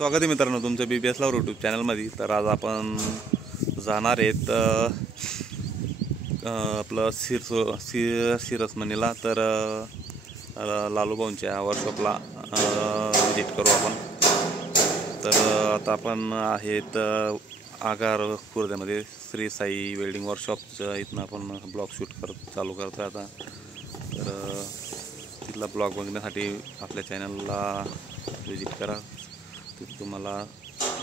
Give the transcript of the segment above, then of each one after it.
स्वागत आहे मित्रांनो तुमच्या BBS लवर यूट्यूब चॅनलमध्ये। तर आज आपण जाणार आहेत आपलं सिरसमनीला। तर लालूभाऊंच्या वर्कशॉपला विजिट करू आपण। तर आता आपण आहेत आगार खुर्द्यामध्ये श्री साई वेल्डिंग वर्कशॉपचं इथनं आपण ब्लॉग शूट चालू करतो आता। तर तिथला ब्लॉग बघण्यासाठी आपल्या चॅनलला विजिट करा। तिथे तुम्हाला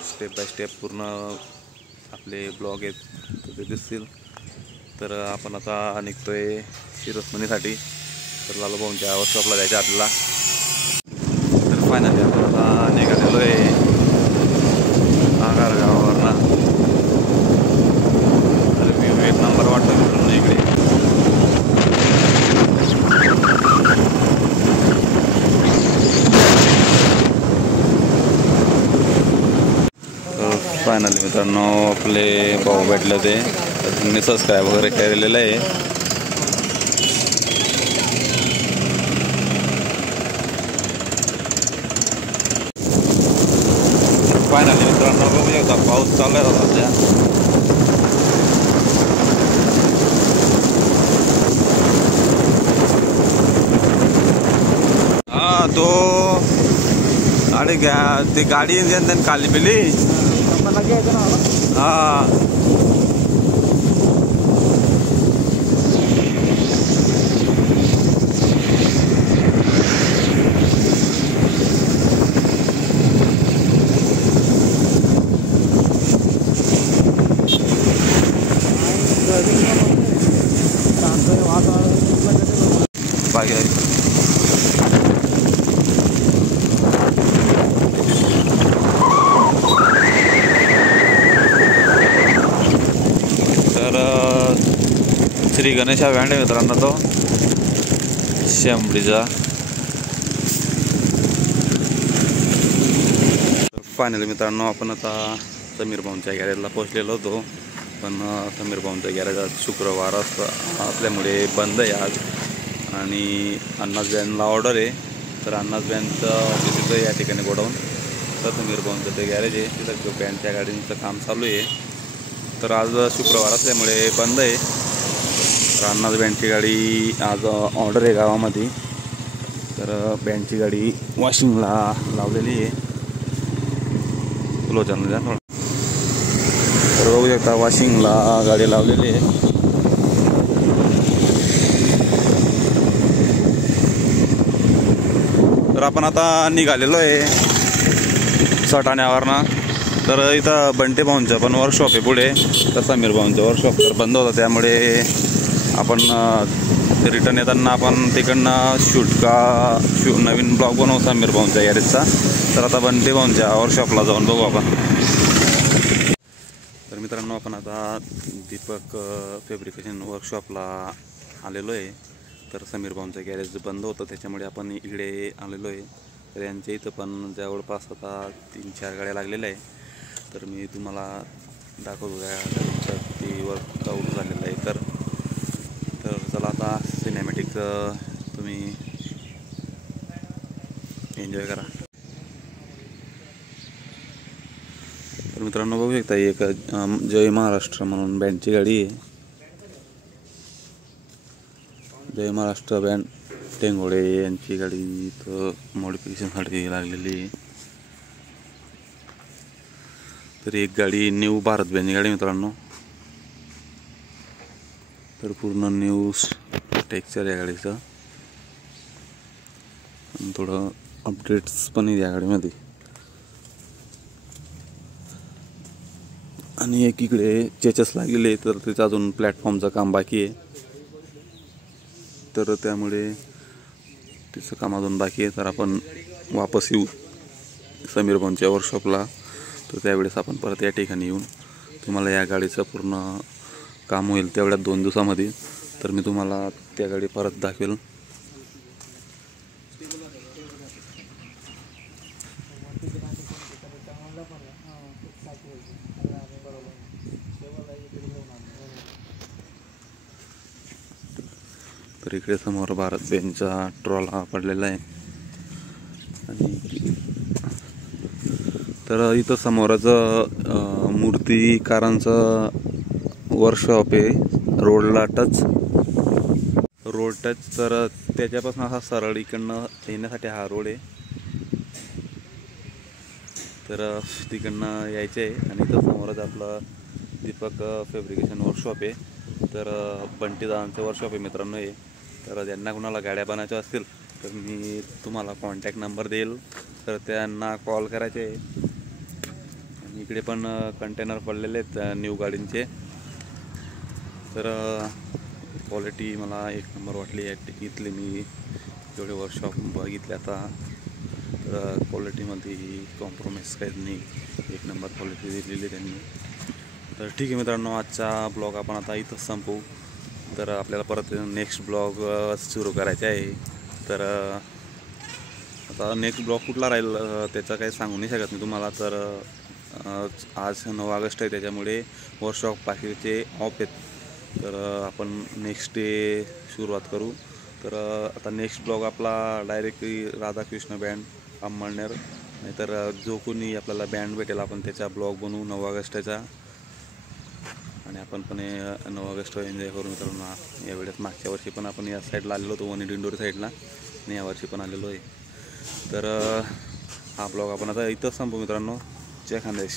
स्टेप बाय स्टेप पूर्ण आपले ब्लॉग आहेत ते दिसतील। तर आपण आता निघतोय सिरसमनीसाठी। तर लालूभाऊंच्या वर्कशॉपला जायचं आपल्याला। तर फायनली आपण आता निघालेलो आहे आगार गावावरनं। तर व्ह्यू एक नंबर वाटतो मित्रांनो इकडे। फायनली मित्रांनो आपले भाऊ भेटले होते, तर त्यांनी सबस्क्राईब वगैरे केलेलं आहे। फायनली मित्रांनो बघू शकता पाऊस चालू आहे सध्या। हा तो गाडी घ्या, ती गाडी त्यांनी खाली पेली। हाँ श्री गणेशा ब्रँड आहे मित्रांनो तो शेंबडीचा। फायनली मित्रांनो आपण आता समीर भाऊंच्या गॅरेजला पोहोचलेलो होतो, पण समीर भाऊंच्या गॅरेज आज शुक्रवार असल्यामुळे बंद आहे आज। आणि अन्नाज बँडला ऑर्डर आहे, तर अन्नाज बँडचं ऑफिस या ठिकाणी गोडाऊन। तर समीर भाऊंचं ते गॅरेज आहे, तिथं बँडच्या गाडींचं काम चालू आहे। तर आज शुक्रवार असल्यामुळे बंद आहे। अन्नाज बँडची गाडी आज ऑर्डर आहे गावामध्ये। तर बँडची गाडी वॉशिंगला लावलेली आहे लोचनला। तर बघू शकता वॉशिंगला गाडी लावलेली आहे। तर आपण आता निघालेलो आहे सटाण्यावरनं। तर इथं बंटे भाऊंचं पण वर्कशॉप आहे पुढे। तर समीर भाऊंचं वर्कशॉप तर बंद होतं, त्यामुळे आपण रिटर्न येताना आपण तिकडनं नवीन ब्लॉग बनवू समीर भाऊंच्या गॅरेजचा। तर आता बंटे भाऊंच्या वर्कशॉपला जाऊन बघू आपण। तर मित्रांनो आपण आता दीपक फॅब्रिकेशन वर्कशॉपला आलेलो आहे। तर समीर भाऊंचं गॅरेज बंद होतं, त्याच्यामुळे आपण इकडे आलेलो आहे। तर यांच्या इथं पण जवळपास आता 3-4 गाड्या लागलेल्या आहे। तर मी तुम्हाला दाखवतो गाडीचं ती वर्कआउट झालेलं आहे। तर चला आता सिनेमॅटिक तुम्ही एन्जॉय करा। तर मित्रांनो बघू शकता एक जय महाराष्ट्र म्हणून बँडची गाडी आहे। जय महाराष्ट्र बँड टेंगोडे यांची गाडी इथं मॉडिफिकेशनसाठी लागलेली आहे। तर एक गाडी न्यू भारत बँडची गाडी मित्रांनो। तर पूर्ण न्यू टेक्स्चर या गाडीचं, थोडं अपडेट्स पण आहे या गाडीमध्ये। आणि एक इकडे चेचस लागलेले आहे, तर त्याचं अजून प्लॅटफॉर्मचं काम बाकी आहे। तर त्यामुळे त्याचं काम अजून बाकी आहे। तर आपण वापस येऊ समीर भाऊंच्या वर्कशॉपला। तर त्यावेळेस आपण परत या ठिकाणी येऊन तुम्हाला या गाडीचं पूर्ण काम होईल तेवढ्या 2 दिवसामध्ये। तर मी तुम्हाला त्या गाडी परत दाखवेल। तर इकडे समोर भारत बेंचचा ट्रॉला पडलेला आहे आणि तर इथं समोरच मूर्तिकारांचं वर्कशॉप आहे, रोड टच. तर त्याच्यापासून असा सरळ इकडनं येण्यासाठी हा रोड आहे. तर तिकडनं यायचं आहे. आणि इथं समोरच आपलं दीपक फॅब्रिकेशन वर्कशॉप आहे. तर बंटीदादांचं वर्कशॉप आहे मित्रांनो हे. तर ज्यांना कुणाला गाड्या बनायच्या असतील तर मी तुम्हाला कॉन्टॅक्ट नंबर देईल, तर त्यांना कॉल करायचे. आणि इकडे पण कंटेनर पडलेले आहेत न्यू गाडींचे. तर क्वालिटी मला एक नंबर वाटली आहे इथले. मी जेवढे वर्कशॉप बघितले आता, तर क्वालिटीमध्ये कॉम्प्रोमाइज काहीच नाही, एक नंबर क्वालिटी दिलेली आहे त्यांनी. तर ठीक आहे मित्रांनो, आजचा ब्लॉग आपण आता इथंच संपवू. तर आपल्याला परत नेक्स्ट ब्लॉग सुरू करायचा आहे. तर आता नेक्स्ट ब्लॉग कुठला राहील त्याचं काही सांगू नाही शकत मी तुम्हाला. तर आज 9 ऑगस्ट आहे, त्याच्यामुळे वर्कशॉप बाकीचे ऑफ आहेत. तर आपण नेक्स्ट डे सुरुवात करू. तर आता नेक्स्ट ब्लॉग आपला डायरेक्टली राधाकृष्ण बँड अंमळनेर, नाहीतर जो कोणी आपल्याला बँड भेटेल आपण त्याचा ब्लॉग बनवू 9 ऑगस्टचा. आणि आपण पण 9 ऑगस्ट एन्जॉय करू मित्रांनो. या वेळेस मागच्या वर्षी पण आपण या साईडला आलेलो होतो, वनी डिंडोरी साईडला, आणि यावर्षी पण आलेलो आहे. तर हा ब्लॉग आपण आता इथंच संपू मित्रांनो. जय खानदेश.